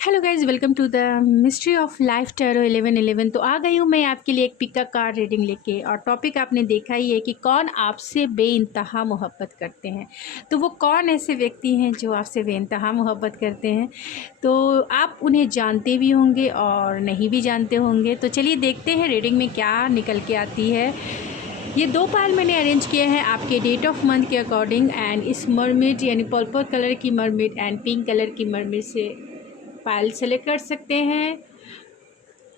Hello guys, welcome to the mystery of life tarot 1111। तो आ गई हूँ मैं आपके लिए एक पिका कार्ड रीडिंग लेके। और टॉपिक आपने देखा ही है कि कौन आपसे बेइंतहा मोहब्बत करते हैं। तो वो कौन ऐसे व्यक्ति हैं जो आपसे बेइंतहा मोहब्बत करते हैं। तो आप उन्हें जानते भी होंगे और नहीं भी जानते होंगे। तो चलिए देखते हैं रीडिंग में क्या निकल के आती है। ये दो पायल मैंने अरेंज किए हैं आपके डेट ऑफ मंथ के अकॉर्डिंग। एंड इस मरमेड यानी पर्पल कलर की मरमेड एंड पिंक कलर की मरमेड से पायल सेलेक्ट कर सकते हैं।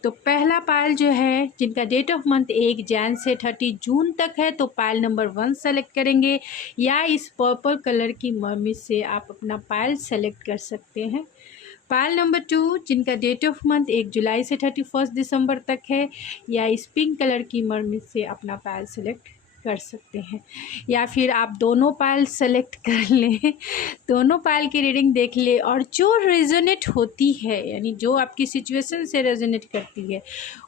तो पहला पायल जो है जिनका डेट ऑफ मंथ 1 जैन से 30 जून तक है, तो पायल नंबर 1 सेलेक्ट करेंगे। या इस पर्पल कलर की मरमेड से आप अपना पायल सेलेक्ट कर सकते हैं। पायल नंबर 2 जिनका डेट ऑफ मंथ 1 जुलाई से 31 दिसंबर तक है, या इस पिंक कलर की मरमेड से अपना पायल सेलेक्ट कर सकते हैं। या फिर आप दोनों पायल सेलेक्ट कर लें, दोनों पायल की रीडिंग देख ले और जो रेजोनेट होती है यानी जो आपकी सिचुएशन से रेजोनेट करती है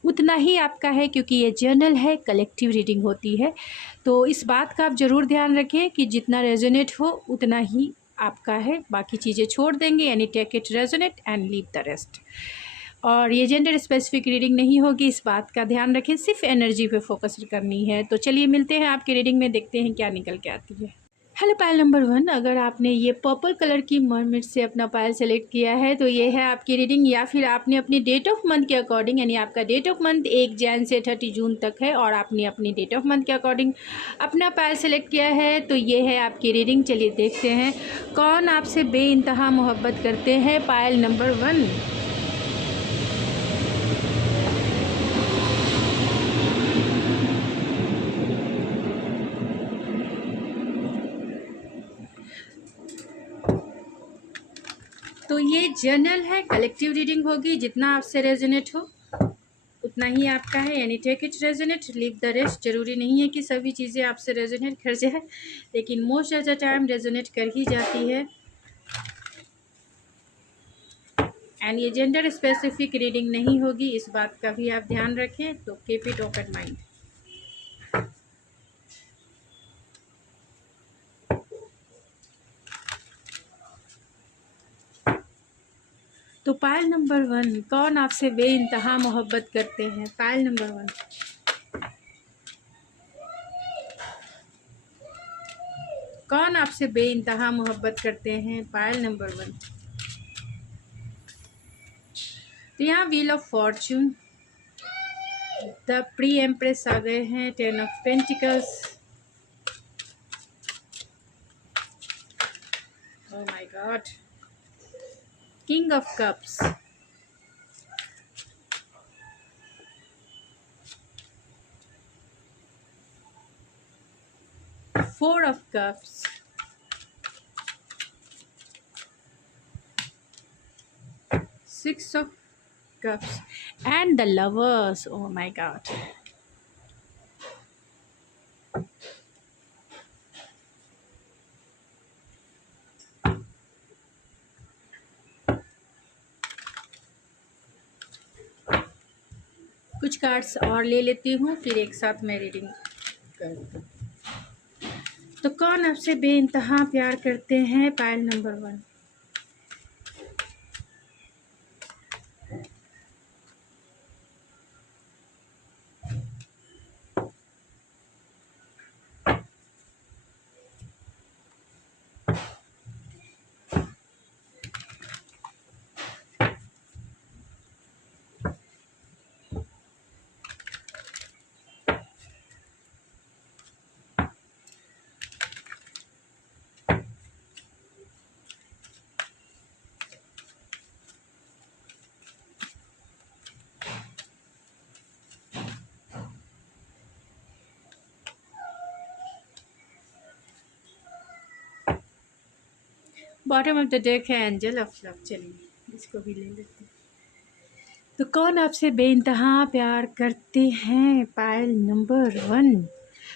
उतना ही आपका है, क्योंकि ये जर्नल है, कलेक्टिव रीडिंग होती है। तो इस बात का आप ज़रूर ध्यान रखें कि जितना रेजोनेट हो उतना ही आपका है, बाकी चीज़ें छोड़ देंगे यानी take it resonate and leave the rest. और ये जेंडर स्पेसिफिक रीडिंग नहीं होगी, इस बात का ध्यान रखें, सिर्फ एनर्जी पे फोकस करनी है। तो चलिए मिलते हैं आपकी रीडिंग में, देखते हैं क्या निकल के आती है। हेलो पायल नंबर 1, अगर आपने ये पर्पल कलर की मरमेड से अपना पायल सेलेक्ट किया है तो ये है आपकी रीडिंग। या फिर आपने अपनी डेट ऑफ मंथ के अकॉर्डिंग यानी आपका डेट ऑफ मंथ 1 जैन से 30 जून तक है और आपने अपनी डेट ऑफ मंथ के अकॉर्डिंग अपना पायल सेलेक्ट किया है, तो ये है आपकी रीडिंग। चलिए देखते हैं कौन आपसे बेइंतहा मोहब्बत करते हैं। पायल नंबर 1। तो ये जर्नल है, कलेक्टिव रीडिंग होगी, जितना आपसे रेजोनेट हो उतना ही आपका है, यानी take it resonate leave the rest. जरूरी नहीं है कि सभी चीज़ें आपसे रेजोनेट कर जाए, लेकिन most of the time resonate कर ही जाती है। एंड ये जेंडर स्पेसिफिक रीडिंग नहीं होगी, इस बात का भी आप ध्यान रखें। तो कीप इट ओपन माइंड। तो पायल नंबर 1, कौन आपसे बेइंतहा मोहब्बत करते हैं। पायल नंबर 1। कौन आपसे बेइंतहा मोहब्बत करते हैं। पायल नंबर 1। तो यहाँ wheel of fortune, the pre empress आ गए हैं, 10 of pentacles, oh my god, king of cups, 4 of cups, 6 of cups, and the lovers. Oh my god. कुछ कार्ड्स और ले लेती हूँ, फिर एक साथ मैं रीडिंग कर। तो कौन आपसे बेइंतहा प्यार करते हैं। Payal number 1। Bottom of the deck है एंजल ऑफ लव। चलिए इसको भी ले लेते हैं। तो कौन आपसे बेइंतहा प्यार करते हैं। पायल नंबर 1।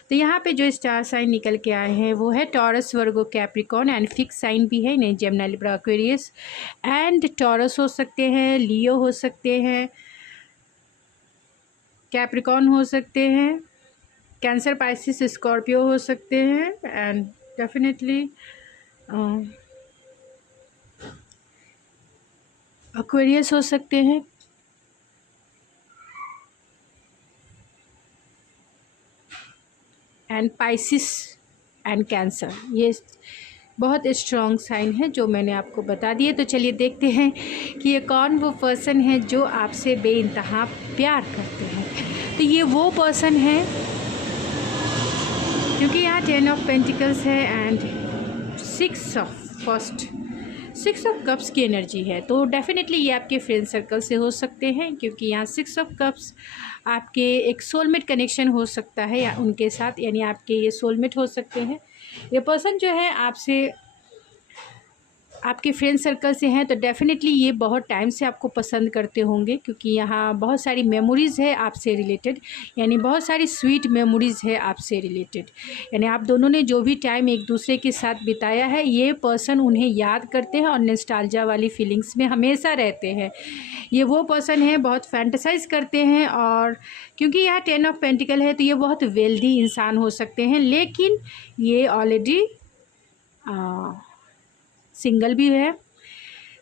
तो यहाँ पे जो स्टार साइन निकल के आए हैं वो है Taurus, Virgo, Capricorn and fix sign भी है, नहीं Gemini, Libra, Aquarius and Taurus हो सकते हैं, लियो हो सकते हैं, कैप्रिकॉन हो सकते हैं, कैंसर, पाइसिस, स्कॉर्पियो हो सकते हैं एंड डेफिनेटली एक्वेरियस हो सकते हैं, एंड पाइसिस एंड कैंसर। ये बहुत स्ट्रॉन्ग साइन है जो मैंने आपको बता दिए। तो चलिए देखते हैं कि ये कौन वो पर्सन है जो आपसे बेइंतहा प्यार करते हैं। तो ये वो पर्सन है, क्योंकि यहाँ 10 ऑफ पेंटिकल्स है एंड 6 ऑफ कप्स की एनर्जी है। तो डेफिनेटली ये आपके फ्रेंड सर्कल से हो सकते हैं, क्योंकि यहाँ 6 ऑफ कप्स आपके एक सोलमेट कनेक्शन हो सकता है या उनके साथ, यानी आपके ये सोलमेट हो सकते हैं। ये पर्सन जो है आपसे, आपके फ्रेंड सर्कल से हैं, तो डेफ़िनेटली ये बहुत टाइम से आपको पसंद करते होंगे, क्योंकि यहाँ बहुत सारी मेमोरीज़ है आपसे रिलेटेड, यानी बहुत सारी स्वीट मेमोरीज़ है आपसे रिलेटेड। यानी आप दोनों ने जो भी टाइम एक दूसरे के साथ बिताया है, ये पर्सन उन्हें याद करते हैं और नॉस्टैल्जिया वाली फीलिंग्स में हमेशा रहते हैं। ये वो पर्सन है, बहुत फैंटेसाइज करते हैं, और क्योंकि यहाँ 10 ऑफ पेंटिकल है तो ये बहुत वेल्दी इंसान हो सकते हैं, लेकिन ये ऑलरेडी सिंगल भी है,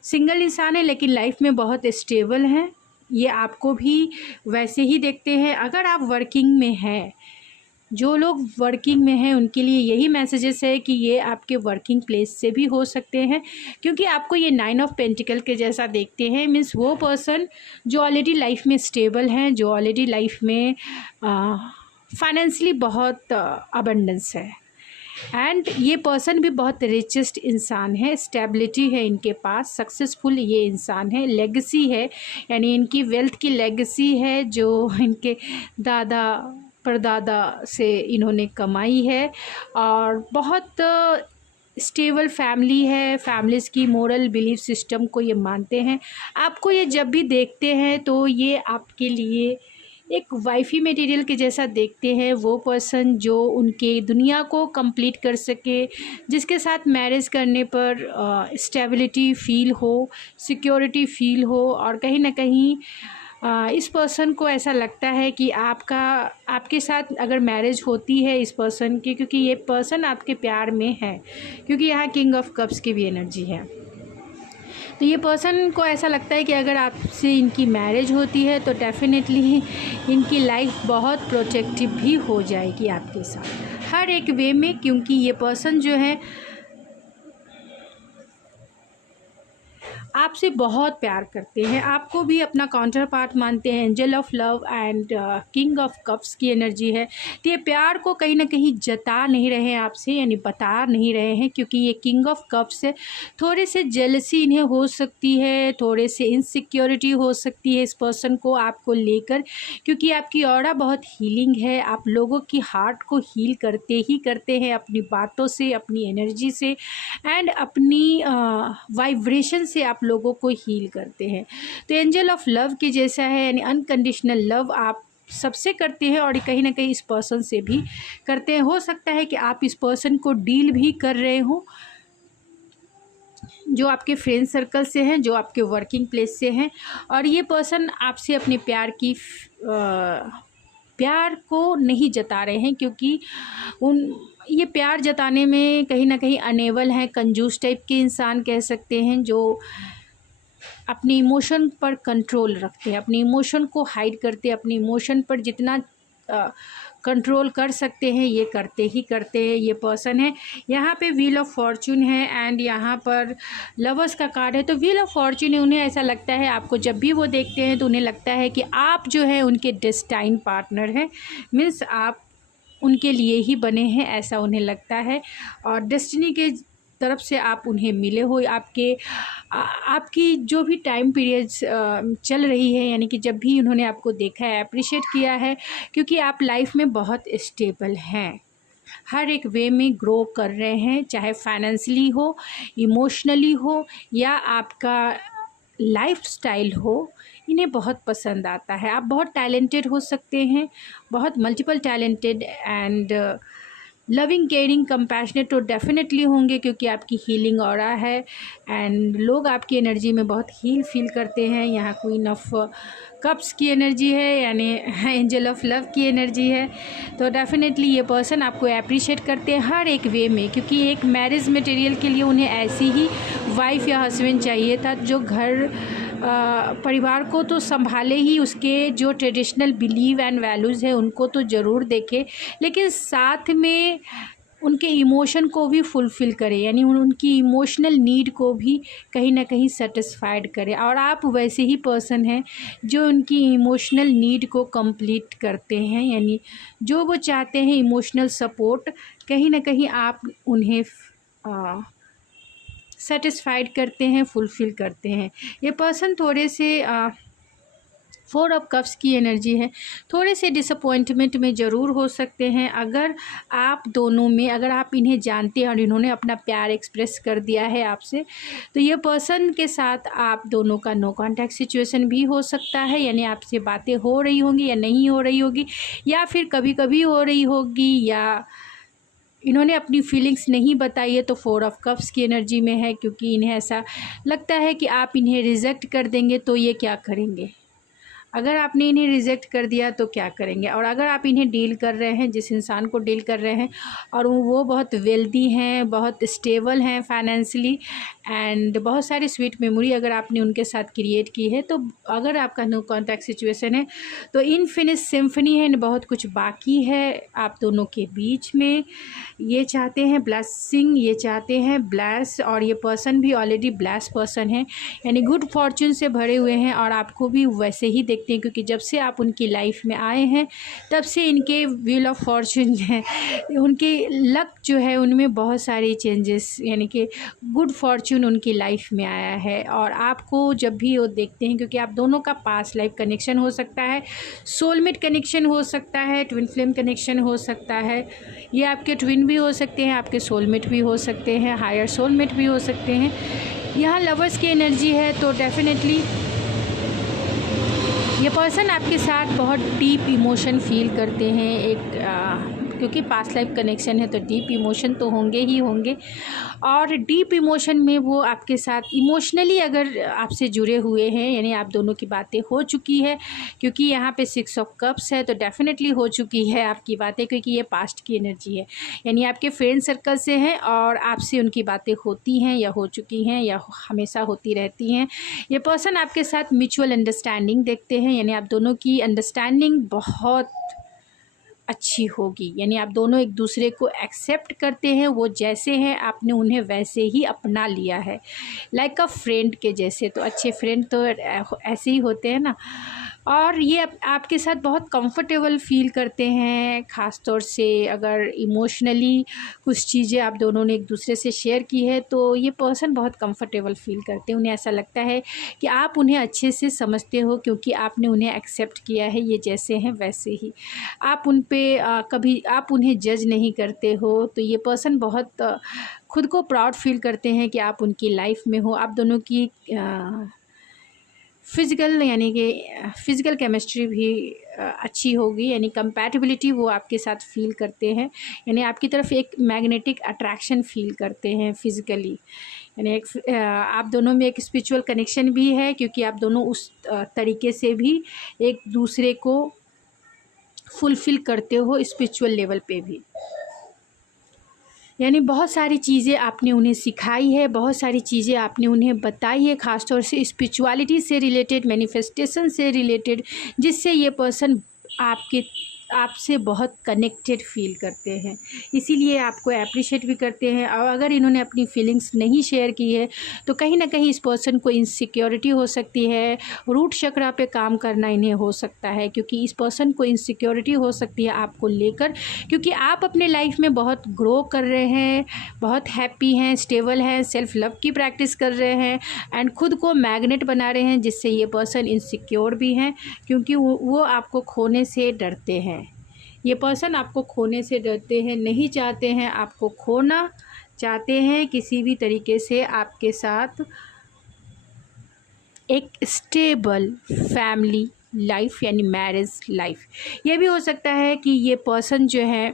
सिंगल इंसान है, लेकिन लाइफ में बहुत स्टेबल हैं। ये आपको भी वैसे ही देखते हैं। अगर आप वर्किंग में हैं, जो लोग वर्किंग में हैं उनके लिए यही मैसेजेस है कि ये आपके वर्किंग प्लेस से भी हो सकते हैं, क्योंकि आपको ये 9 ऑफ पेंटिकल के जैसा देखते हैं। मीन्स वो पर्सन जो ऑलरेडी लाइफ में स्टेबल हैं, जो ऑलरेडी लाइफ में फाइनेंशियली बहुत अबंडेंस है, एंड ये पर्सन भी बहुत रिचेस्ट इंसान है, स्टेबिलिटी है इनके पास, सक्सेसफुल ये इंसान है, लेगेसी है, यानी इनकी वेल्थ की लेगेसी है जो इनके दादा परदादा से इन्होंने कमाई है, और बहुत स्टेबल फैमिली है। फैमिलीज़ की मोरल बिलीफ सिस्टम को ये मानते हैं। आपको ये जब भी देखते हैं तो ये आपके लिए एक वाइफी मटेरियल के जैसा देखते हैं। वो पर्सन जो उनके दुनिया को कंप्लीट कर सके, जिसके साथ मैरिज करने पर स्टेबिलिटी फील हो, सिक्योरिटी फील हो, और कहीं ना कहीं इस पर्सन को ऐसा लगता है कि आपके साथ अगर मैरिज होती है इस पर्सन की, क्योंकि ये पर्सन आपके प्यार में है, क्योंकि यहाँ किंग ऑफ कप्स की भी एनर्जी है। तो ये पर्सन को ऐसा लगता है कि अगर आपसे इनकी मैरिज होती है तो डेफ़िनेटली इनकी लाइफ बहुत प्रोटेक्टिव भी हो जाएगी आपके साथ हर एक वे में, क्योंकि ये पर्सन जो है आपसे बहुत प्यार करते हैं, आपको भी अपना काउंटर पार्ट मानते हैं। Angel of love and king of cups की एनर्जी है। तो ये प्यार को कहीं ना कहीं जता नहीं रहे हैं आपसे, यानी बता नहीं रहे हैं, क्योंकि ये किंग ऑफ कप्स है। थोड़े से जेलसी इन्हें हो सकती है, थोड़े से इनसिक्योरिटी हो सकती है इस पर्सन को आपको लेकर, क्योंकि आपकी ऑरा बहुत हीलिंग है। आप लोगों की हार्ट को हील करते ही करते हैं अपनी बातों से, अपनी एनर्जी से, एंड अपनी वाइब्रेशन से आप लोगों को हील करते हैं। तो एंजल ऑफ लव के जैसा है, यानी अनकंडीशनल लव आप सबसे करते हैं और कहीं ना कहीं इस पर्सन से भी करते हैं। हो सकता है कि आप इस पर्सन को डील भी कर रहे हो, जो आपके फ्रेंड सर्कल से हैं, जो आपके वर्किंग प्लेस से हैं, और ये पर्सन आपसे अपने प्यार को नहीं जता रहे हैं, क्योंकि ये प्यार जताने में कहीं ना कहीं अनेबल हैं। कंजूस टाइप के इंसान कह सकते हैं, जो अपने इमोशन पर कंट्रोल रखते हैं, अपने इमोशन को हाइड करते हैं, अपने इमोशन पर जितना कंट्रोल कर सकते हैं ये करते ही करते हैं। ये पर्सन है। यहाँ पे व्हील ऑफ फॉर्चून है एंड यहाँ पर लवर्स का कार्ड है। तो व्हील ऑफ फॉर्चून है, उन्हें ऐसा लगता है, आपको जब भी वो देखते हैं तो उन्हें लगता है कि आप जो है उनके डेस्टाइन पार्टनर हैं। मीन्स आप उनके लिए ही बने हैं, ऐसा उन्हें लगता है, और डेस्टिनी के तरफ से आप उन्हें मिले हो। आपकी जो भी टाइम पीरियड्स चल रही है, यानी कि जब भी उन्होंने आपको देखा है, अप्रिशिएट किया है, क्योंकि आप लाइफ में बहुत स्टेबल हैं, हर एक वे में ग्रो कर रहे हैं, चाहे फाइनेंशियली हो, इमोशनली हो, या आपका लाइफ स्टाइल हो, इन्हें बहुत पसंद आता है। आप बहुत टैलेंटेड हो सकते हैं, बहुत multiple talented and loving, caring, compassionate तो डेफिनेटली होंगे, क्योंकि आपकी हीलिंग ऑरा है एंड लोग आपकी एनर्जी में बहुत हील फील करते हैं। यहाँ क्वीन ऑफ कप्स की एनर्जी है, यानी एंजल ऑफ लव की एनर्जी है। तो डेफिनेटली ये पर्सन आपको अप्रिशिएट करते हैं हर एक वे में, क्योंकि एक मैरिज मटेरियल के लिए उन्हें ऐसी ही वाइफ या हस्बैंड चाहिए था, जो घर परिवार को तो संभाले ही, उसके जो ट्रेडिशनल बिलीव एंड वैल्यूज़ है उनको तो ज़रूर देखे, लेकिन साथ में उनके इमोशन को भी फुलफ़िल करे, यानी उनकी इमोशनल नीड को भी कहीं ना कहीं सेटिस्फाइड करे। और आप वैसे ही पर्सन हैं जो उनकी इमोशनल नीड को कंप्लीट करते हैं, यानी जो वो चाहते हैं इमोशनल सपोर्ट, कहीं ना कहीं आप उन्हें सेटिस्फाइड करते हैं, फुलफ़िल करते हैं। ये पर्सन थोड़े से 4 ऑफ कप्स की एनर्जी है, थोड़े से डिसअपॉइंटमेंट में ज़रूर हो सकते हैं। अगर आप दोनों में, अगर आप इन्हें जानते हैं और इन्होंने अपना प्यार एक्सप्रेस कर दिया है आपसे, तो ये पर्सन के साथ आप दोनों का नो कॉन्टैक्ट सिचुएशन भी हो सकता है, यानी आपसे बातें हो रही होंगी या नहीं हो रही होगी, या फिर कभी कभी हो रही होगी, या इन्होंने अपनी फीलिंग्स नहीं बताई है, तो 4 ऑफ कप्स की एनर्जी में है, क्योंकि इन्हें ऐसा लगता है कि आप इन्हें रिजेक्ट कर देंगे तो ये क्या करेंगे। अगर आपने इन्हें रिजेक्ट कर दिया तो क्या करेंगे। और अगर आप इन्हें डील कर रहे हैं, जिस इंसान को डील कर रहे हैं, और वो बहुत वेल्दी हैं, बहुत स्टेबल हैं फाइनेंशियली, एंड बहुत सारी स्वीट मेमोरी अगर आपने उनके साथ क्रिएट की है, तो अगर आपका नो कॉन्टैक्ट सिचुएशन है तो इनफिनिश सिम्फनी है, बहुत कुछ बाकी है आप दोनों के बीच में। ये चाहते हैं ब्लेसिंग, ये चाहते हैं ब्लेस, और ये पर्सन भी ऑलरेडी ब्लेस पर्सन है, यानी गुड फॉर्चून से भरे हुए हैं, और आपको भी वैसे ही देखते हैं, क्योंकि जब से आप उनकी लाइफ में आए हैं तब से इनके व्हील ऑफ फॉर्चून है, उनके लक जो है उनमें बहुत सारी चेंजेस, यानी कि गुड फॉर्चून उनकी लाइफ में आया है। और आपको जब भी वो देखते हैं, क्योंकि आप दोनों का पास्ट लाइफ कनेक्शन हो सकता है, सोलमेट कनेक्शन हो सकता है, ट्विन फ्लेम कनेक्शन हो सकता है, ये आपके ट्विन भी हो सकते हैं, आपके सोलमेट भी हो सकते हैं, हायर सोलमेट भी हो सकते हैं। यहाँ लवर्स की एनर्जी है, तो डेफिनेटली ये पर्सन आपके साथ बहुत डीप इमोशन फील करते हैं, क्योंकि पास्ट लाइफ कनेक्शन है तो डीप इमोशन तो होंगे ही होंगे, और डीप इमोशन में वो आपके साथ इमोशनली अगर आपसे जुड़े हुए हैं, यानी आप दोनों की बातें हो चुकी है, क्योंकि यहाँ पे 6 ऑफ कप्स है, तो डेफिनेटली हो चुकी है आपकी बातें, क्योंकि ये पास्ट की एनर्जी है, यानी आपके फ्रेंड सर्कल से हैं और आपसे उनकी बातें होती हैं, या हो चुकी हैं, या हमेशा होती रहती हैं। ये पर्सन आपके साथ म्यूचुअल अंडरस्टैंडिंग देखते हैं, यानी आप दोनों की अंडरस्टैंडिंग बहुत अच्छी होगी, यानी आप दोनों एक दूसरे को एक्सेप्ट करते हैं, वो जैसे हैं आपने उन्हें वैसे ही अपना लिया है, लाइक अ फ्रेंड के जैसे। तो अच्छे फ्रेंड तो ऐसे ही होते हैं ना। और ये आपके साथ बहुत कंफर्टेबल फील करते हैं, ख़ास तौर से अगर इमोशनली कुछ चीज़ें आप दोनों ने एक दूसरे से शेयर की है, तो ये पर्सन बहुत कंफर्टेबल फील करते हैं। उन्हें ऐसा लगता है कि आप उन्हें अच्छे से समझते हो, क्योंकि आपने उन्हें एक्सेप्ट किया है, ये जैसे हैं वैसे ही। आप उन पे कभी आप उन्हें जज नहीं करते हो, तो ये पर्सन बहुत खुद को प्राउड फील करते हैं कि आप उनकी लाइफ में हो। आप दोनों की फ़िज़िकल, यानी कि फ़िज़िकल केमिस्ट्री भी अच्छी होगी, यानी कंपैटिबिलिटी वो आपके साथ फ़ील करते हैं, यानी आपकी तरफ एक मैग्नेटिक अट्रैक्शन फ़ील करते हैं फ़िज़िकली, यानी एक आप दोनों में एक स्पिरिचुअल कनेक्शन भी है, क्योंकि आप दोनों उस तरीके से भी एक दूसरे को फुलफ़िल करते हो स्पिरिचुअल लेवल पे भी। यानी बहुत सारी चीज़ें आपने उन्हें सिखाई है, बहुत सारी चीज़ें आपने उन्हें बताई है, ख़ासतौर से स्पिरिचुअलिटी से रिलेटेड, मैनिफेस्टेशन से रिलेटेड, जिससे ये पर्सन आपसे बहुत कनेक्टेड फील करते हैं, इसीलिए आपको अप्रिशिएट भी करते हैं। और अगर इन्होंने अपनी फीलिंग्स नहीं शेयर की है, तो कहीं ना कहीं इस पर्सन को इनसिक्योरिटी हो सकती है, रूट चक्रा पे काम करना इन्हें हो सकता है, क्योंकि इस पर्सन को इनसिक्योरिटी हो सकती है आपको लेकर, क्योंकि आप अपने लाइफ में बहुत ग्रो कर रहे हैं, बहुत हैप्पी हैं, स्टेबल हैं, सेल्फ लव की प्रैक्टिस कर रहे हैं, एंड खुद को मैग्नेट बना रहे हैं, जिससे ये पर्सन इनसिक्योर भी हैं, क्योंकि वो आपको खोने से डरते हैं। ये पर्सन आपको खोने से डरते हैं, नहीं चाहते हैं आपको खोना, चाहते हैं किसी भी तरीके से आपके साथ एक स्टेबल फैमिली लाइफ, यानी मैरिज लाइफ। ये भी हो सकता है कि ये पर्सन जो है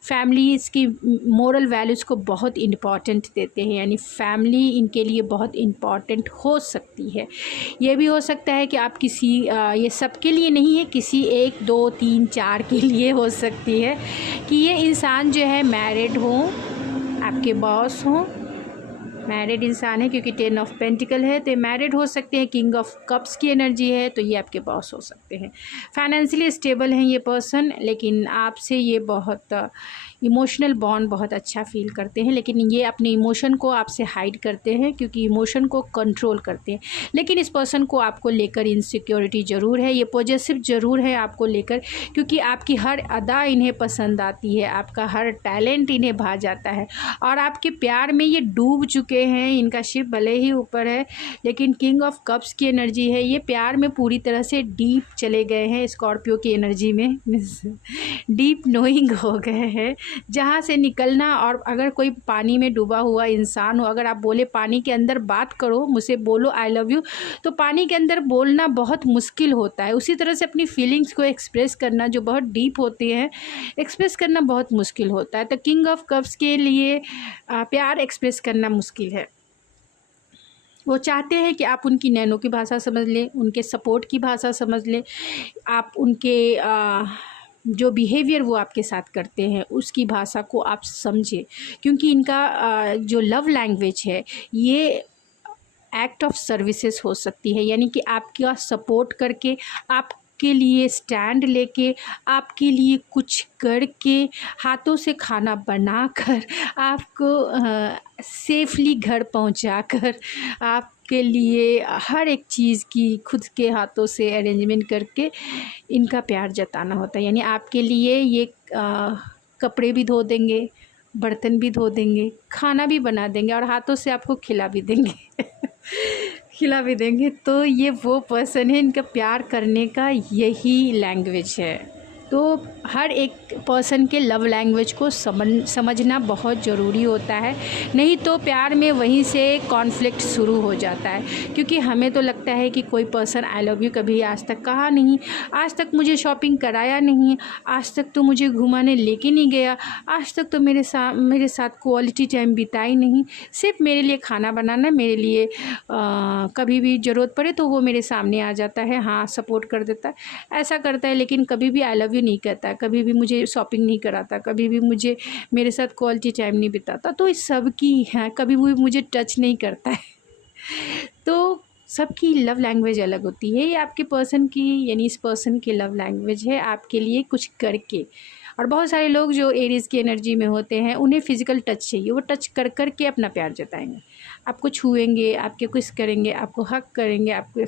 फैमिलीज़ की मोरल वैल्यूज़ को बहुत इम्पॉर्टेंट देते हैं, यानी फैमिली इनके लिए बहुत इम्पॉर्टेंट हो सकती है। ये भी हो सकता है कि आप किसी ये सबके लिए नहीं है, किसी 1 2 3 4 के लिए हो सकती है कि ये इंसान जो है मैरिड हो, आपके बॉस हों, मैरिड इंसान है, क्योंकि 10 ऑफ पेंटिकल है तो ये मैरिड हो सकते हैं। किंग ऑफ कप्स की एनर्जी है तो ये आपके बॉस हो सकते हैं। फाइनेंशियली स्टेबल हैं ये पर्सन, लेकिन आपसे ये बहुत इमोशनल बॉन्ड बहुत अच्छा फील करते हैं, लेकिन ये अपने इमोशन को आपसे हाइड करते हैं, क्योंकि इमोशन को कंट्रोल करते हैं। लेकिन इस पर्सन को आपको लेकर इनसिक्योरिटी ज़रूर है, ये पॉजिटिव ज़रूर है आपको लेकर, क्योंकि आपकी हर अदा इन्हें पसंद आती है, आपका हर टैलेंट इन्हें भा जाता है और आपके प्यार में ये डूब चुके हैं। इनका शिप भले ही ऊपर है, लेकिन किंग ऑफ कप्स की एनर्जी है, ये प्यार में पूरी तरह से डीप चले गए हैं। स्कॉर्पियो की एनर्जी में डीप नोइंग हो गए हैं, जहाँ से निकलना। और अगर कोई पानी में डूबा हुआ इंसान हो, अगर आप बोले पानी के अंदर बात करो, मुझसे बोलो आई लव यू, तो पानी के अंदर बोलना बहुत मुश्किल होता है। उसी तरह से अपनी फीलिंग्स को एक्सप्रेस करना, जो बहुत डीप होती हैं, एक्सप्रेस करना बहुत मुश्किल होता है। तो किंग ऑफ कप्स के लिए प्यार एक्सप्रेस करना मुश्किल है। वो चाहते हैं कि आप उनकी नैनो की भाषा समझ लें, उनके सपोर्ट की भाषा समझ लें, आप उनके जो बिहेवियर वो आपके साथ करते हैं उसकी भाषा को आप समझें, क्योंकि इनका जो लव लैंग्वेज है ये एक्ट ऑफ सर्विसेज हो सकती है, यानी कि आपका सपोर्ट करके, आपके लिए स्टैंड लेके, आपके लिए कुछ करके, हाथों से खाना बनाकर, आपको सेफली घर पहुंचाकर, आपके लिए हर एक चीज़ की खुद के हाथों से अरेंजमेंट करके इनका प्यार जताना होता है। यानी आपके लिए ये कपड़े भी धो देंगे, बर्तन भी धो देंगे, खाना भी बना देंगे और हाथों से आपको खिला भी देंगे खिला भी देंगे। तो ये वो पर्सन है, इनका प्यार करने का यही लैंग्वेज है। तो हर एक पर्सन के लव लैंग्वेज को समझना बहुत ज़रूरी होता है, नहीं तो प्यार में वहीं से कॉन्फ्लिक्ट शुरू हो जाता है। क्योंकि हमें तो लगता है कि कोई पर्सन आई लव यू कभी आज तक कहा नहीं, आज तक मुझे शॉपिंग कराया नहीं, आज तक तो मुझे घुमाने लेके नहीं गया, आज तक तो मेरे साथ क्वालिटी टाइम बिताई नहीं, सिर्फ मेरे लिए खाना बनाना, मेरे लिए कभी भी ज़रूरत पड़े तो वो मेरे सामने आ जाता है, हाँ सपोर्ट कर देता है, ऐसा करता है, लेकिन कभी भी आई लव यू नहीं कहता, कभी भी मुझे शॉपिंग नहीं कराता, कभी भी मुझे मेरे साथ क्वालिटी टाइम नहीं बिताता। तो इस सब की है, कभी भी मुझे टच नहीं करता है तो सबकी लव लैंग्वेज अलग होती है। ये आपके पर्सन की, यानी इस पर्सन की लव लैंग्वेज है आपके लिए कुछ करके। और बहुत सारे लोग जो एरीज़ की एनर्जी में होते हैं उन्हें फिज़िकल टच चाहिए, वो टच कर कर के अपना प्यार जताएंगे, आपको छुएंगे, आपके किस करेंगे, आपको हक करेंगे, आपके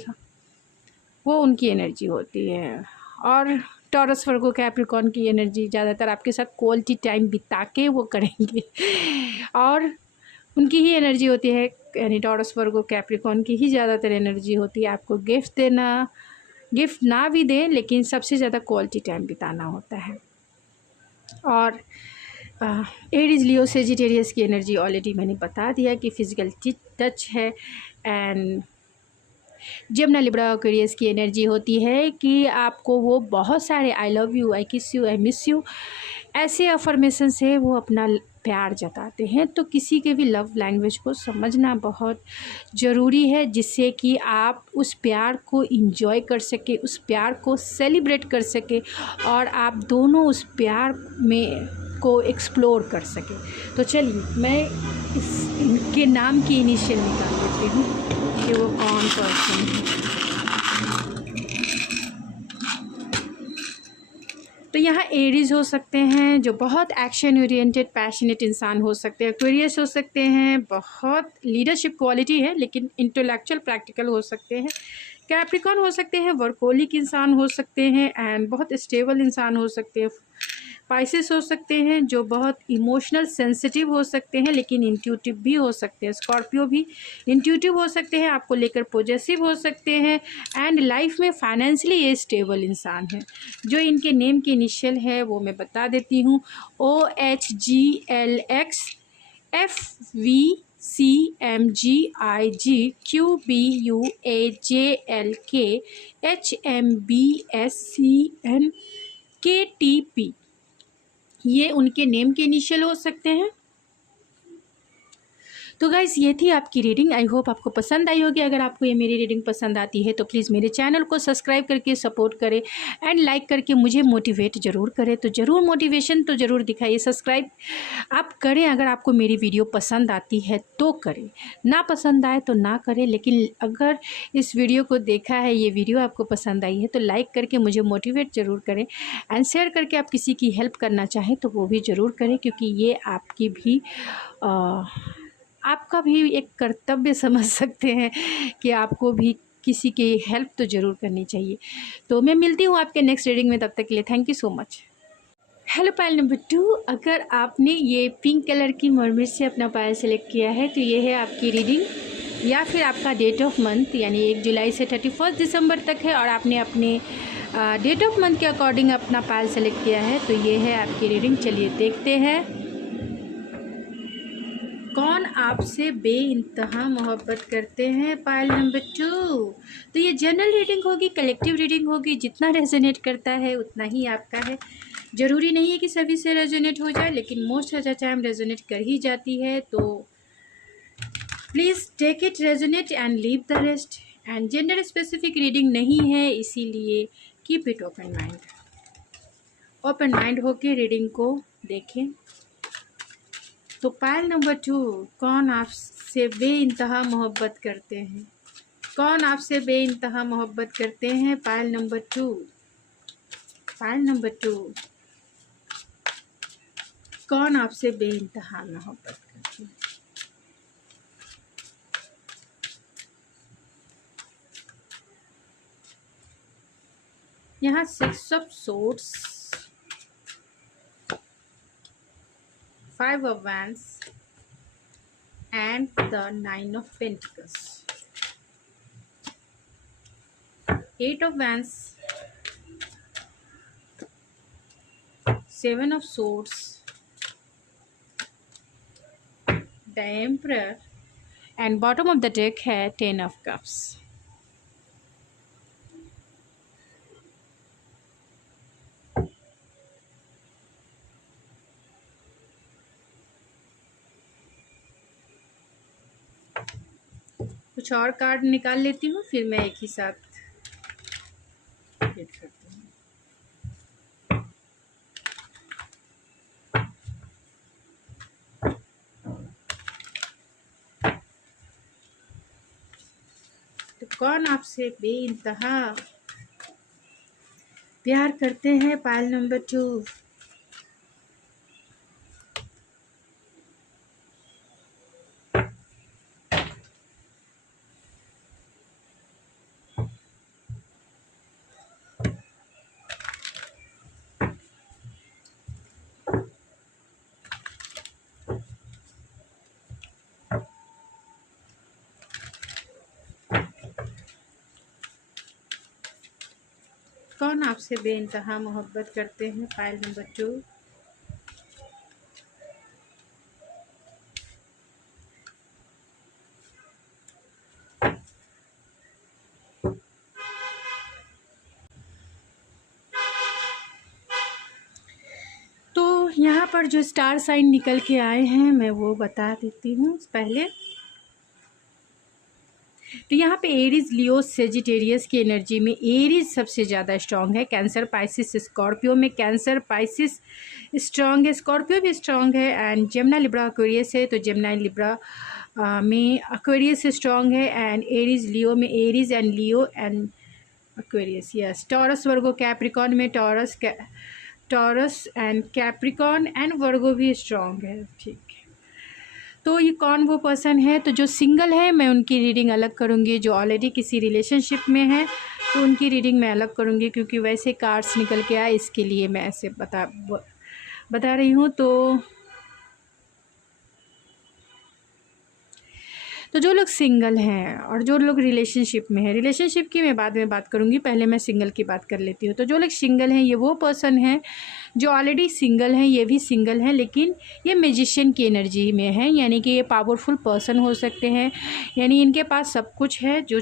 वो उनकी एनर्जी होती है। और टॉरस वर्गो कैप्रिकॉर्न की एनर्जी ज़्यादातर आपके साथ क्वालिटी टाइम बिता के वो करेंगे और उनकी ही एनर्जी होती है, यानी टॉरस वर्गो कैप्रिकॉर्न की ही ज़्यादातर एनर्जी होती है आपको गिफ्ट देना, गिफ्ट ना भी दें लेकिन सबसे ज़्यादा क्वालिटी टाइम बिताना होता है। और एरीज लियो सेजिटेरियस की एनर्जी ऑलरेडी मैंने बता दिया कि फिज़िकल टच है। एंड जेमिनी लिब्रा एक्वेरियस की एनर्जी होती है कि आपको वो बहुत सारे आई लव यू, आई किस यू, आई मिस यू ऐसे अफर्मेशन से वो अपना प्यार जताते हैं। तो किसी के भी लव लैंग्वेज को समझना बहुत ज़रूरी है, जिससे कि आप उस प्यार को इंजॉय कर सके, उस प्यार को सेलिब्रेट कर सके और आप दोनों उस प्यार में को एक्सप्लोर कर सके। तो चलिए मैं इनके नाम की इनिशियल निकाल देती हूँ कि वो कौन पर्सन है। तो यहाँ एरीज हो सकते हैं जो बहुत एक्शन ओरिएंटेड पैशनेट इंसान हो सकते हैं, एक्वेरियस हो सकते हैं, बहुत लीडरशिप क्वालिटी है लेकिन इंटेलेक्चुअल प्रैक्टिकल हो सकते हैं, कैप्रिकॉर्न हो सकते हैं, वर्कोलिक इंसान हो सकते हैं एंड बहुत स्टेबल इंसान हो सकते हैं, पाइसेस हो सकते हैं जो बहुत इमोशनल सेंसिटिव हो सकते हैं लेकिन इंट्यूटिव भी हो सकते हैं, स्कॉर्पियो भी इंट्यूटिव हो सकते हैं, आपको लेकर पॉजेसिव हो सकते हैं एंड लाइफ में फाइनेंशियली ये स्टेबल इंसान है। जो इनके नेम की इनिशियल है वो मैं बता देती हूँ, OHGLX FVCMGIG QBUAJLK HMBSCNKTP, ये उनके नेम के इनिशियल हो सकते हैं। तो गाइज़ ये थी आपकी रीडिंग। आई होप आपको पसंद आई होगी। अगर आपको ये मेरी रीडिंग पसंद आती है तो प्लीज़ मेरे चैनल को सब्सक्राइब करके सपोर्ट करें एंड लाइक करके मुझे मोटिवेट ज़रूर करें। तो ज़रूर मोटिवेशन तो ज़रूर दिखाइए। सब्सक्राइब आप करें अगर आपको मेरी वीडियो पसंद आती है तो करें, ना पसंद आए तो ना करें। लेकिन अगर इस वीडियो को देखा है, ये वीडियो आपको पसंद आई है तो लाइक करके मुझे मोटिवेट ज़रूर करें एंड शेयर करके आप किसी की हेल्प करना चाहें तो वो भी ज़रूर करें, क्योंकि ये आपकी भी आपका भी एक कर्तव्य समझ सकते हैं कि आपको भी किसी की हेल्प तो ज़रूर करनी चाहिए। तो मैं मिलती हूँ आपके नेक्स्ट रीडिंग में, तब तक के लिए thank you so much. Hello pile number 2, अगर आपने ये पिंक कलर की मरमिट से अपना पायल सेलेक्ट किया है तो ये है आपकी रीडिंग, या फिर आपका डेट ऑफ मंथ यानी 1 जुलाई से 31 दिसंबर तक है और आपने अपने डेट ऑफ मंथ के अकॉर्डिंग अपना पायल सेलेक्ट किया है तो ये है आपकी रीडिंग। चलिए देखते हैं कौन आपसे बेइंतहा मोहब्बत करते हैं पायल नंबर 2। तो ये जनरल रीडिंग होगी, कलेक्टिव रीडिंग होगी। जितना रेजोनेट करता है उतना ही आपका है। ज़रूरी नहीं है कि सभी से रेजोनेट हो जाए, लेकिन most of the time resonate कर ही जाती है। तो please take it resonate and leave the rest. And gender specific reading नहीं है, इसीलिए keep it open mind. Open mind होके रीडिंग को देखें। तो पायल नंबर 2, कौन आपसे बेइंतहा मोहब्बत करते हैं? कौन आपसे बेइंतहा मोहब्बत करते हैं? पायल नंबर 2, पायल नंबर 2, कौन आपसे बेइंतहा मोहब्बत करते हैं? यहाँ 6 of swords, 5 of wands and the 9 of pentacles, 8 of wands, 7 of swords, the emperor and bottom of the deck है 10 of cups। कुछ और कार्ड निकाल लेती हूँ, फिर मैं एक ही साथ हिट करती हूँ। तो कौन आपसे बेइंतहा प्यार करते हैं? पायल नंबर 2, कौन आपसे बेइंतहा मोहब्बत करते हैं? पायल नंबर 2, तो यहाँ पर जो स्टार साइन निकल के आए हैं मैं वो बता देती हूँ पहले। तो यहाँ पे एरीज, लियो, सेजिटेरियस की एनर्जी में एरीज सबसे ज़्यादा स्ट्रॉन्ग है। कैंसर, पाइसिस, स्कॉर्पियो में कैंसर, पाइसिस स्ट्रॉन्ग है, स्कॉर्पियो भी स्ट्रॉन्ग है। एंड जेमिनी, लिब्रा, एक्वेरियस है तो जेमिनी, लिब्रा में एक्वेरियस स्ट्रॉन्ग है। एंड एरीज, लियो में Aries and Leo and Aquarius, yes. Taurus, Virgo, Capricorn में Taurus and Capricorn and Virgo भी स्ट्रॉन्ग है, ठीक है। तो ये कौन वो पर्सन है? तो जो सिंगल है मैं उनकी रीडिंग अलग करूँगी, जो ऑलरेडी किसी रिलेशनशिप में है तो उनकी रीडिंग मैं अलग करूँगी, क्योंकि वैसे कार्ड्स निकल के आए इसके लिए मैं ऐसे बता रही हूँ। तो जो लोग सिंगल हैं और जो लोग रिलेशनशिप में हैं, रिलेशनशिप की मैं बाद में बात करूँगी, पहले मैं सिंगल की बात कर लेती हूँ। तो जो लोग सिंगल हैं ये वो पर्सन हैं जो ऑलरेडी सिंगल हैं, ये भी सिंगल हैं, लेकिन ये मैजिशियन की एनर्जी में है, यानी कि ये पावरफुल पर्सन हो सकते हैं। यानी इनके पास सब कुछ है जो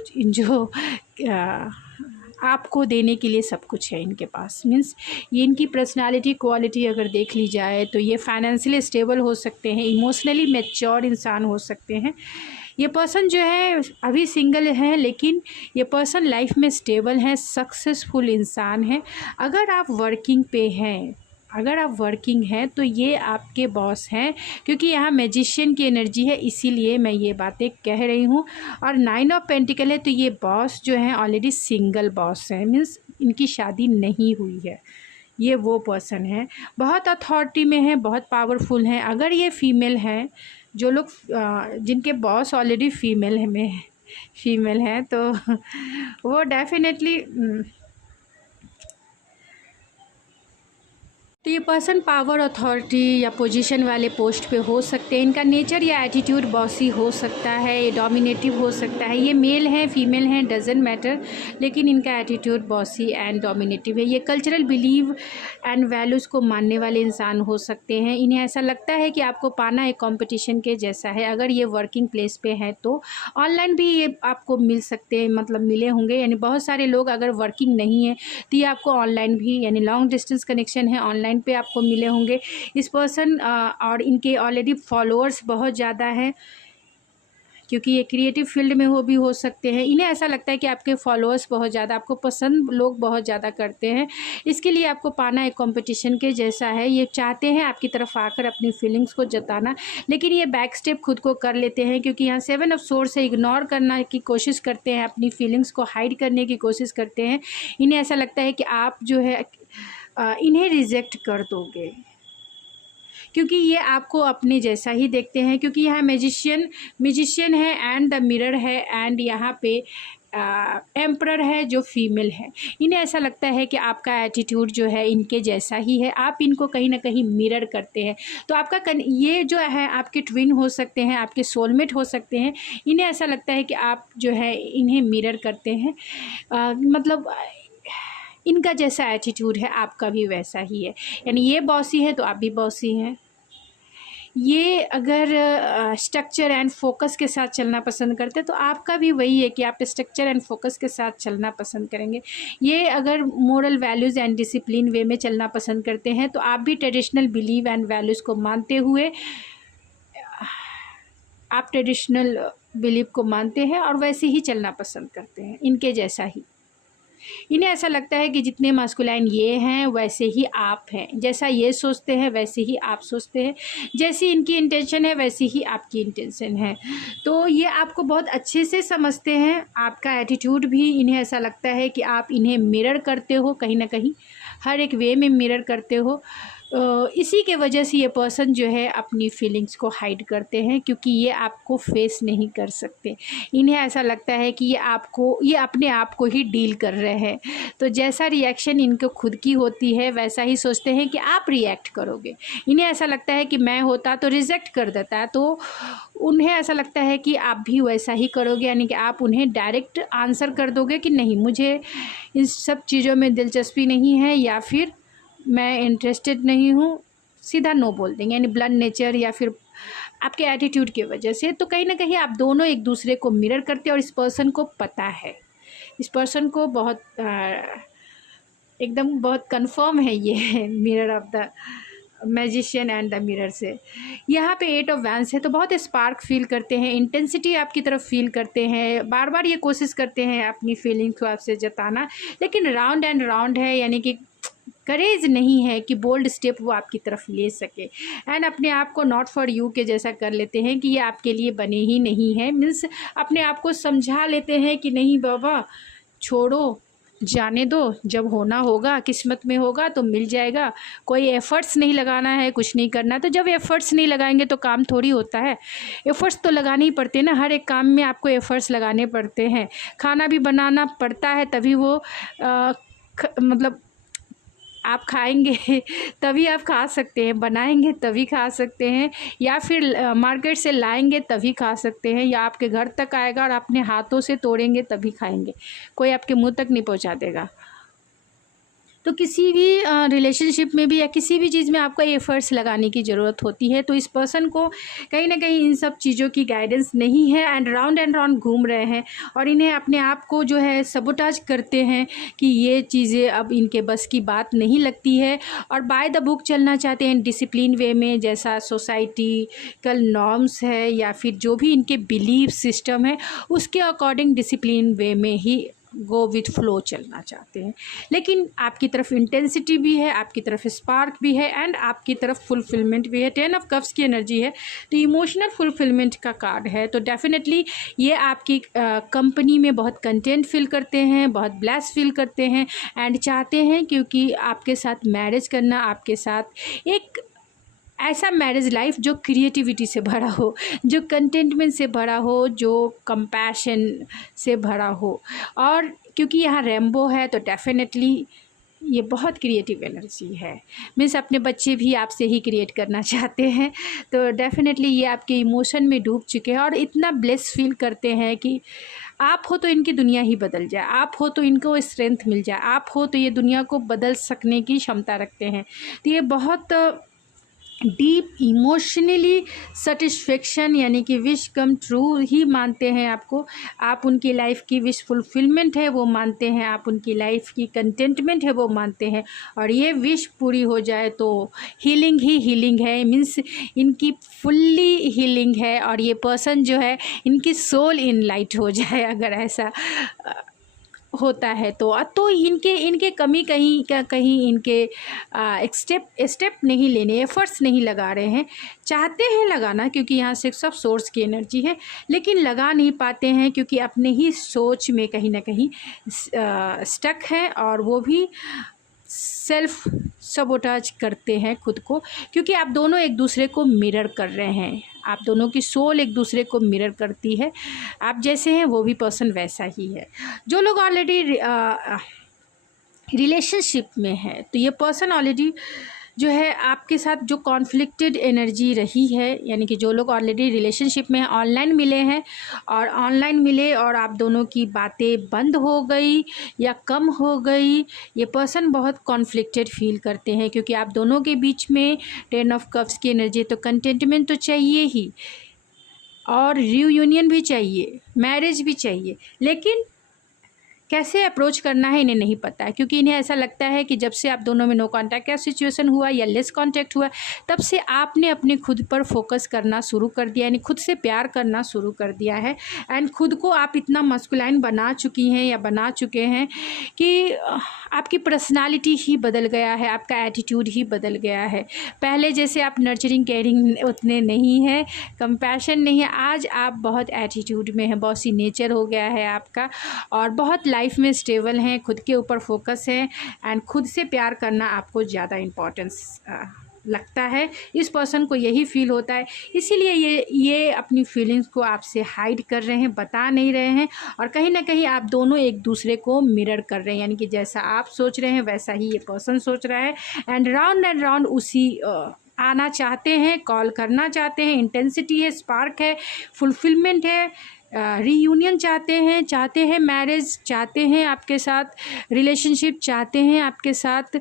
आपको देने के लिए सब कुछ है इनके पास। मीन्स ये इनकी पर्सनालिटी क्वालिटी अगर देख ली जाए तो ये फाइनेंशियली स्टेबल हो सकते हैं, इमोशनली मैच्योर इंसान हो सकते हैं। ये पर्सन जो है अभी सिंगल है, लेकिन ये पर्सन लाइफ में स्टेबल है, सक्सेसफुल इंसान है। अगर आप वर्किंग हैं तो ये आपके बॉस हैं, क्योंकि यहाँ मैजिशियन की एनर्जी है, इसीलिए मैं ये बातें कह रही हूँ। और 9 ऑफ पेंटिकल है, तो ये बॉस जो है ऑलरेडी सिंगल बॉस है, मीन्स इनकी शादी नहीं हुई है। ये वो पर्सन है, बहुत अथॉरिटी में है, बहुत पावरफुल हैं। अगर ये फीमेल हैं, जो लोग जिनके बॉस ऑलरेडी फीमेल हैं तो वो डेफिनेटली तो ये पर्सन पावर, अथॉरिटी या पोजीशन वाले पोस्ट पे हो सकते हैं। इनका नेचर या एटीट्यूड बॉसी हो सकता है, ये डोमिनेटिव हो सकता है। ये मेल हैं, फीमेल हैं, डजेंट मैटर, लेकिन इनका एटीट्यूड बॉसी एंड डोमिनेटिव है। ये कल्चरल बिलीव एंड वैल्यूज़ को मानने वाले इंसान हो सकते हैं। इन्हें ऐसा लगता है कि आपको पाना एक कंपटीशन के जैसा है। अगर ये वर्किंग प्लेस पे हैं तो ऑनलाइन भी ये आपको मिल सकते हैं, मतलब मिले होंगे। यानी बहुत सारे लोग अगर वर्किंग नहीं है तो ये आपको ऑनलाइन भी, यानी लॉन्ग डिस्टेंस कनेक्शन है, ऑनलाइन पे आपको मिले होंगे इस पर्सन। और इनके ऑलरेडी फॉलोअर्स बहुत ज़्यादा हैं, क्योंकि ये क्रिएटिव फील्ड में हो सकते हैं। इन्हें ऐसा लगता है कि आपके फॉलोअर्स बहुत ज़्यादा, आपको पसंद लोग बहुत ज़्यादा करते हैं, इसके लिए आपको पाना एक कंपटीशन के जैसा है। ये चाहते हैं आपकी तरफ आकर अपनी फीलिंग्स को जताना, लेकिन ये बैक स्टेप खुद को कर लेते हैं, क्योंकि यहाँ 7 ऑफ सोर्ड से इग्नोर करना की कोशिश करते हैं, अपनी फीलिंग्स को हाइड करने की कोशिश करते हैं। इन्हें ऐसा लगता है कि आप जो है इन्हें रिजेक्ट कर दोगे, क्योंकि ये आपको अपने जैसा ही देखते हैं। क्योंकि यहाँ मैजिशियन है एंड द मिरर है, एंड यहाँ पे एम्परर है जो फीमेल है। इन्हें ऐसा लगता है कि आपका एटीट्यूड जो है इनके जैसा ही है, आप इनको कहीं ना कहीं मिरर करते हैं। तो आपका ये जो है आपके ट्विन हो सकते हैं, आपके सोलमेट हो सकते हैं। इन्हें ऐसा लगता है कि आप जो है इन्हें मिरर करते हैं, मतलब इनका जैसा एटीट्यूड है आपका भी वैसा ही है। यानी ये बॉसी है तो आप भी बॉसी हैं। ये अगर स्ट्रक्चर एंड फोकस के साथ चलना पसंद करते हैं तो आपका भी वही है कि आप स्ट्रक्चर एंड फोकस के साथ चलना पसंद करेंगे। ये अगर moral values and discipline way में चलना पसंद करते हैं तो आप भी ट्रेडिशनल बिलीव एंड वैल्यूज़ को मानते हुए, आप ट्रेडिशनल बिलीव को मानते हैं और वैसे ही चलना पसंद करते हैं, इनके जैसा ही। इन्हें ऐसा लगता है कि जितने मास्कुलाइन ये हैं वैसे ही आप हैं, जैसा ये सोचते हैं वैसे ही आप सोचते हैं, जैसी इनकी इंटेंशन है वैसी ही आपकी इंटेंशन है। तो ये आपको बहुत अच्छे से समझते हैं, आपका एटीट्यूड भी इन्हें ऐसा लगता है कि आप इन्हें मिरर करते हो, कहीं ना कहीं हर एक वे में मिरर करते हो। इसी के वजह से ये पर्सन जो है अपनी फीलिंग्स को हाइड करते हैं, क्योंकि ये आपको फेस नहीं कर सकते। इन्हें ऐसा लगता है कि ये अपने आप को ही डील कर रहे हैं, तो जैसा रिएक्शन इनको खुद की होती है वैसा ही सोचते हैं कि आप रिएक्ट करोगे। इन्हें ऐसा लगता है कि मैं होता तो रिजेक्ट कर देता है, तो उन्हें ऐसा लगता है कि आप भी वैसा ही करोगे, यानी कि आप उन्हें डायरेक्ट आंसर कर दोगे कि नहीं, मुझे इन सब चीज़ों में दिलचस्पी नहीं है, या फिर मैं इंटरेस्टेड नहीं हूँ, सीधा नो बोल देंगे। यानी ब्लड नेचर या फिर आपके एटीट्यूड की वजह से। तो कहीं ना कहीं आप दोनों एक दूसरे को मिरर करते हैं, और इस पर्सन को पता है, इस पर्सन को बहुत एकदम बहुत कंफर्म है ये mirror of the magician and the mirror से। यहाँ पे 8 ऑफ वैंस है, तो बहुत स्पार्क फील करते हैं, इंटेंसिटी आपकी तरफ फील करते हैं, बार बार ये कोशिश करते हैं अपनी फीलिंग्स को आपसे जताना, लेकिन राउंड एंड राउंड है, यानी कि करेज नहीं है कि बोल्ड स्टेप वो आपकी तरफ ले सके। एंड अपने आप को नॉट फॉर यू के जैसा कर लेते हैं कि ये आपके लिए बने ही नहीं है। मीन्स अपने आप को समझा लेते हैं कि नहीं बाबा, छोड़ो, जाने दो, जब होना होगा, किस्मत में होगा तो मिल जाएगा। कोई एफ़र्ट्स नहीं लगाना है, कुछ नहीं करना। तो जब एफ़र्ट्स नहीं लगाएंगे तो काम थोड़ी होता है, एफ़र्ट्स तो लगाने ही पड़ते हैं ना, हर एक काम में आपको एफ़र्ट्स लगाने पड़ते हैं। खाना भी बनाना पड़ता है, तभी वो मतलब आप खाएंगे तभी आप खा सकते हैं, बनाएंगे तभी खा सकते हैं, या फिर मार्केट से लाएंगे तभी खा सकते हैं, या आपके घर तक आएगा और अपने हाथों से तोड़ेंगे तभी खाएंगे, कोई आपके मुंह तक नहीं पहुंचा देगा। तो किसी भी रिलेशनशिप में भी या किसी भी चीज़ में आपको एफ़र्ट्स लगाने की ज़रूरत होती है। तो इस पर्सन को कहीं न कहीं इन सब चीज़ों की गाइडेंस नहीं है एंड राउंड घूम रहे हैं और इन्हें अपने आप को जो है सबोटाज करते हैं कि ये चीज़ें अब इनके बस की बात नहीं लगती है और बाय द बुक चलना चाहते हैं डिसिप्लिन वे में, जैसा सोसाइटिकल नॉर्म्स है या फिर जो भी इनके बिलीफ सिस्टम है उसके अकॉर्डिंग डिसिप्लिन वे में ही गो विथ फ्लो चलना चाहते हैं। लेकिन आपकी तरफ इंटेंसिटी भी है, आपकी तरफ स्पार्क भी है एंड आपकी तरफ फुलफिलमेंट भी है। 10 ऑफ कप्स की एनर्जी है तो इमोशनल फुलफिलमेंट का कार्ड है। तो डेफिनेटली ये आपकी कंपनी में बहुत कंटेंट फील करते हैं, बहुत ब्लेस फील करते हैं एंड चाहते हैं क्योंकि आपके साथ मैरिज करना, आपके साथ एक ऐसा मैरिज लाइफ जो क्रिएटिविटी से भरा हो, जो कंटेंटमेंट से भरा हो, जो कंपैशन से भरा हो। और क्योंकि यहाँ रेम्बो है तो डेफिनेटली ये बहुत क्रिएटिव एनर्जी है, मीन्स अपने बच्चे भी आपसे ही क्रिएट करना चाहते हैं। तो डेफिनेटली ये आपके इमोशन में डूब चुके हैं और इतना ब्लेस फील करते हैं कि आप हो तो इनकी दुनिया ही बदल जाए, आप हो तो इनको स्ट्रेंथ मिल जाए, आप हो तो ये दुनिया को बदल सकने की क्षमता रखते हैं। तो ये बहुत डीप इमोशनली सेटिस्फेक्शन यानी कि विश कम ट्रू ही मानते हैं आपको। आप उनकी लाइफ की विश फुलफिलमेंट है वो मानते हैं, आप उनकी लाइफ की कंटेंटमेंट है वो मानते हैं और ये विश पूरी हो जाए तो हीलिंग ही हीलिंग है, मीन्स इनकी फुल्ली हीलिंग है और ये पर्सन जो है इनकी सोल इनलाइट हो जाए अगर ऐसा होता है तो इनके कमी कहीं इनके स्टेप नहीं लेने, एफर्ट्स नहीं लगा रहे हैं। चाहते हैं लगाना क्योंकि यहाँ 6 ऑफ सोर्स की एनर्जी है, लेकिन लगा नहीं पाते हैं क्योंकि अपने ही सोच में कहीं ना कहीं स्टक है और वो भी सेल्फ सबोटाज करते हैं खुद को, क्योंकि आप दोनों एक दूसरे को मिरर कर रहे हैं, आप दोनों की सोल एक दूसरे को मिरर करती है। आप जैसे हैं वो भी पर्सन वैसा ही है। जो लोग ऑलरेडी रिलेशनशिप में है तो ये पर्सन ऑलरेडी जो है आपके साथ जो कॉन्फ्लिक्टेड एनर्जी रही है, यानी कि जो लोग ऑलरेडी रिलेशनशिप में ऑनलाइन मिले और आप दोनों की बातें बंद हो गई या कम हो गई, ये पर्सन बहुत कॉन्फ्लिक्टेड फील करते हैं क्योंकि आप दोनों के बीच में 10 ऑफ कप्स की एनर्जी। तो कंटेंटमेंट तो चाहिए ही और रियूनियन भी चाहिए, मैरिज भी चाहिए, लेकिन कैसे अप्रोच करना है इन्हें नहीं पता है क्योंकि इन्हें ऐसा लगता है कि जब से आप दोनों में नो कांटेक्ट का सिचुएशन हुआ या लेस कांटेक्ट हुआ तब से आपने अपने खुद पर फोकस करना शुरू कर दिया, यानी खुद से प्यार करना शुरू कर दिया है एंड खुद को आप इतना मस्कुलाइन बना चुकी हैं या बना चुके हैं कि आपकी पर्सनालिटी ही बदल गया है, आपका एटीट्यूड ही बदल गया है। पहले जैसे आप नर्चरिंग केयरिंग उतने नहीं है, कंपैशन नहीं है, आज आप बहुत एटीट्यूड में हैं, बॉसी नेचर हो गया है आपका और बहुत लाइफ में स्टेबल हैं, खुद के ऊपर फोकस है एंड खुद से प्यार करना आपको ज़्यादा इम्पोर्टेंस लगता है। इस पर्सन को यही फील होता है, इसीलिए ये अपनी फीलिंग्स को आपसे हाइड कर रहे हैं, बता नहीं रहे हैं और कहीं ना कहीं आप दोनों एक दूसरे को मिरर कर रहे हैं, यानी कि जैसा आप सोच रहे हैं वैसा ही ये पर्सन सोच रहा है एंड राउंड उसी आना चाहते हैं, कॉल करना चाहते हैं, इंटेंसिटी है, स्पार्क है, फुलफिलमेंट है, रीयूनियन चाहते हैं मैरिज चाहते हैं आपके साथ, रिलेशनशिप चाहते हैं आपके साथ,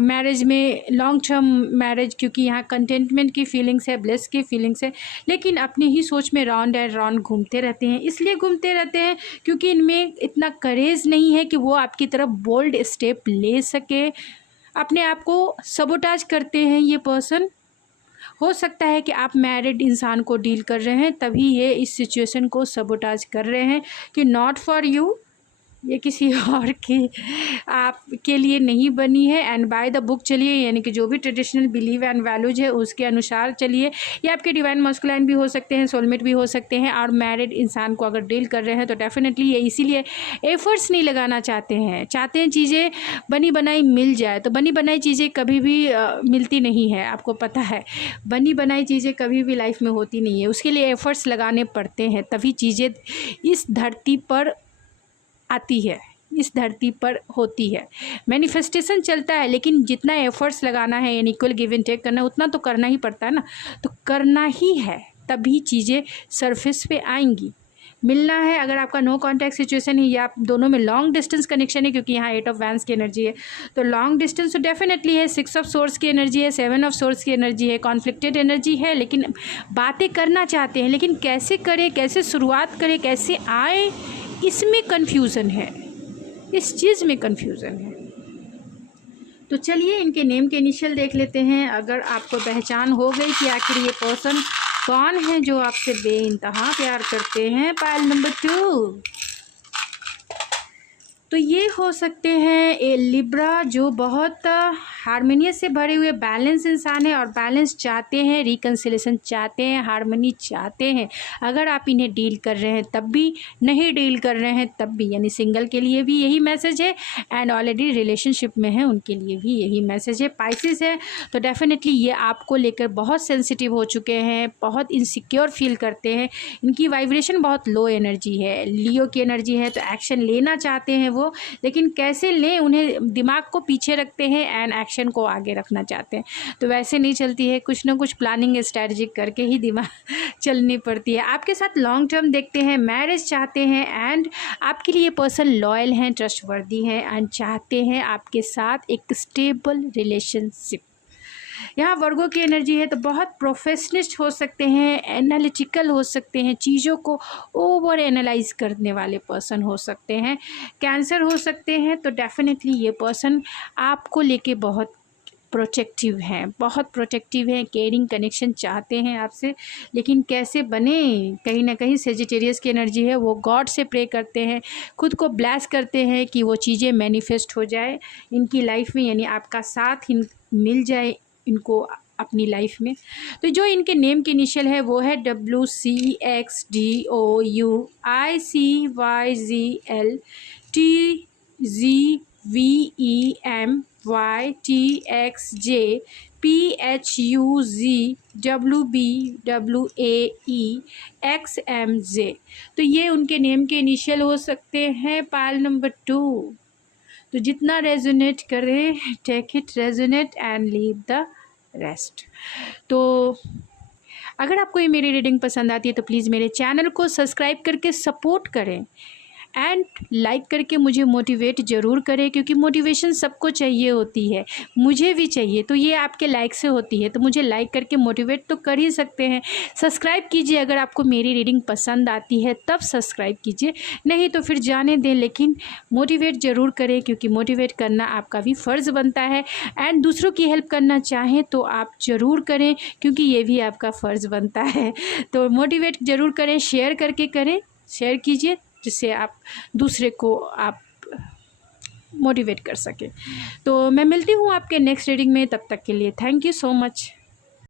मैरिज में लॉन्ग टर्म मैरिज, क्योंकि यहाँ कंटेंटमेंट की फीलिंग्स है, ब्लेस की फीलिंग्स है, लेकिन अपनी ही सोच में राउंड एंड राउंड घूमते रहते हैं। इसलिए घूमते रहते हैं क्योंकि इनमें इतना करेज नहीं है कि वो आपकी तरफ बोल्ड स्टेप ले सके, अपने आप को सबोटाज करते हैं ये पर्सन। हो सकता है कि आप मैरिड इंसान को डील कर रहे हैं तभी ये इस सिचुएशन को सबोटाज कर रहे हैं कि नॉट फॉर यू, ये किसी और के आपके लिए नहीं बनी है एंड बाय द बुक चलिए, यानी कि जो भी ट्रेडिशनल बिलीव एंड वैल्यूज है उसके अनुसार चलिए। ये आपके डिवाइन मस्कुलाइन भी हो सकते हैं, सोलमेट भी हो सकते हैं और मैरिड इंसान को अगर डील कर रहे हैं तो डेफिनेटली ये इसीलिए एफर्ट्स नहीं लगाना चाहते हैं चीज़ें बनी बनाई मिल जाए। तो बनी बनाई चीज़ें कभी भी मिलती नहीं है, आपको पता है, बनी बनाई चीज़ें कभी भी लाइफ में होती नहीं है, उसके लिए एफर्ट्स लगाने पड़ते हैं तभी चीज़ें इस धरती पर आती है, इस धरती पर होती है। मैनिफेस्टेशन चलता है लेकिन जितना एफर्ट्स लगाना है यानी इक्वल गिव एंड टेक करना है उतना तो करना ही पड़ता है ना, तो करना ही है तभी चीज़ें सरफेस पे आएंगी। मिलना है। अगर आपका नो कॉन्टैक्ट सिचुएशन है या आप दोनों में लॉन्ग डिस्टेंस कनेक्शन है, क्योंकि यहाँ 8 ऑफ वैंस की एनर्जी है, तो लॉन्ग डिस्टेंस तो डेफिनेटली है। 6 ऑफ सोर्स की एनर्जी है, 7 ऑफ सोर्स की एनर्जी है, कॉन्फ्लिक्टेड एनर्जी है, लेकिन बातें करना चाहते हैं, लेकिन कैसे करें, कैसे शुरुआत करें, कैसे आए, इसमें कन्फ्यूज़न है, इस चीज़ में कन्फ्यूज़न है। तो चलिए इनके नेम के इनिशियल देख लेते हैं। अगर आपको पहचान हो गई कि आखिर ये पर्सन कौन है जो आपसे बेइंतहा प्यार करते हैं, पाइल नंबर 2, तो ये हो सकते हैं ए लिब्रा, जो बहुत हारमोनियस से भरे हुए बैलेंस इंसान है और बैलेंस चाहते हैं, रिकन्सिलेशन चाहते हैं, हारमोनी चाहते हैं। अगर आप इन्हें डील कर रहे हैं तब भी, नहीं डील कर रहे हैं तब भी, यानी सिंगल के लिए भी यही मैसेज है एंड ऑलरेडी रिलेशनशिप में है उनके लिए भी यही मैसेज है। पाइसेस है तो डेफिनेटली ये आपको लेकर बहुत सेंसिटिव हो चुके हैं, बहुत इनसिक्योर फील करते हैं, इनकी वाइब्रेशन बहुत लो एनर्जी है। लियो की एनर्जी है तो एक्शन लेना चाहते हैं वो, लेकिन कैसे लें, उन्हें दिमाग को पीछे रखते हैं एंड एक्शन को आगे रखना चाहते हैं। तो वैसे नहीं चलती है, कुछ ना कुछ प्लानिंग स्ट्रैटेजी करके ही दिमाग चलनी पड़ती है। आपके साथ लॉन्ग टर्म देखते हैं, मैरिज चाहते हैं एंड आपके लिए पर्सन लॉयल हैं, ट्रस्टवर्दी हैं एंड चाहते हैं आपके साथ एक स्टेबल रिलेशनशिप। यहाँ वर्गो की एनर्जी है तो बहुत प्रोफेशनिस्ट हो सकते हैं, एनालिटिकल हो सकते हैं, चीज़ों को ओवर एनालाइज करने वाले पर्सन हो सकते हैं। कैंसर हो सकते हैं तो डेफिनेटली ये पर्सन आपको लेके बहुत प्रोटेक्टिव हैं, बहुत प्रोटेक्टिव हैं, केयरिंग कनेक्शन चाहते हैं आपसे, लेकिन कैसे बने, कहीं ना कहीं सेजिटेरियस की एनर्जी है, वो गॉड से प्रे करते हैं, खुद को ब्लेस करते हैं कि वो चीज़ें मैनिफेस्ट हो जाए इनकी लाइफ में, यानी आपका साथ मिल जाए इनको अपनी लाइफ में। तो जो इनके नेम की इनिशियल है वो है WCXDOUICYGVEMYTXJ। तो ये उनके नेम के इनिशियल हो सकते हैं, पाइल नंबर 2। तो जितना रेजोनेट करें, take it resonate and leave the rest. तो अगर आपको ये मेरी रीडिंग पसंद आती है तो प्लीज़ मेरे चैनल को सब्सक्राइब करके सपोर्ट करें एंड लाइक करके मुझे मोटिवेट ज़रूर करें, क्योंकि मोटिवेशन सबको चाहिए होती है, मुझे भी चाहिए, तो ये आपके लाइक से होती है। तो मुझे लाइक करके मोटिवेट तो कर ही सकते हैं। सब्सक्राइब कीजिए, अगर आपको मेरी रीडिंग पसंद आती है तब सब्सक्राइब कीजिए, नहीं तो फिर जाने दें, लेकिन मोटिवेट ज़रूर करें, क्योंकि मोटिवेट करना आपका भी फ़र्ज़ बनता है एंड दूसरों की हेल्प करना चाहें तो आप ज़रूर करें, क्योंकि ये भी आपका फ़र्ज़ बनता है। तो मोटिवेट ज़रूर करें, शेयर करके करें, शेयर कीजिए जिससे आप दूसरे को आप मोटिवेट कर सकें। तो मैं मिलती हूँ आपके नेक्स्ट रीडिंग में, तब तक के लिए थैंक यू सो मच।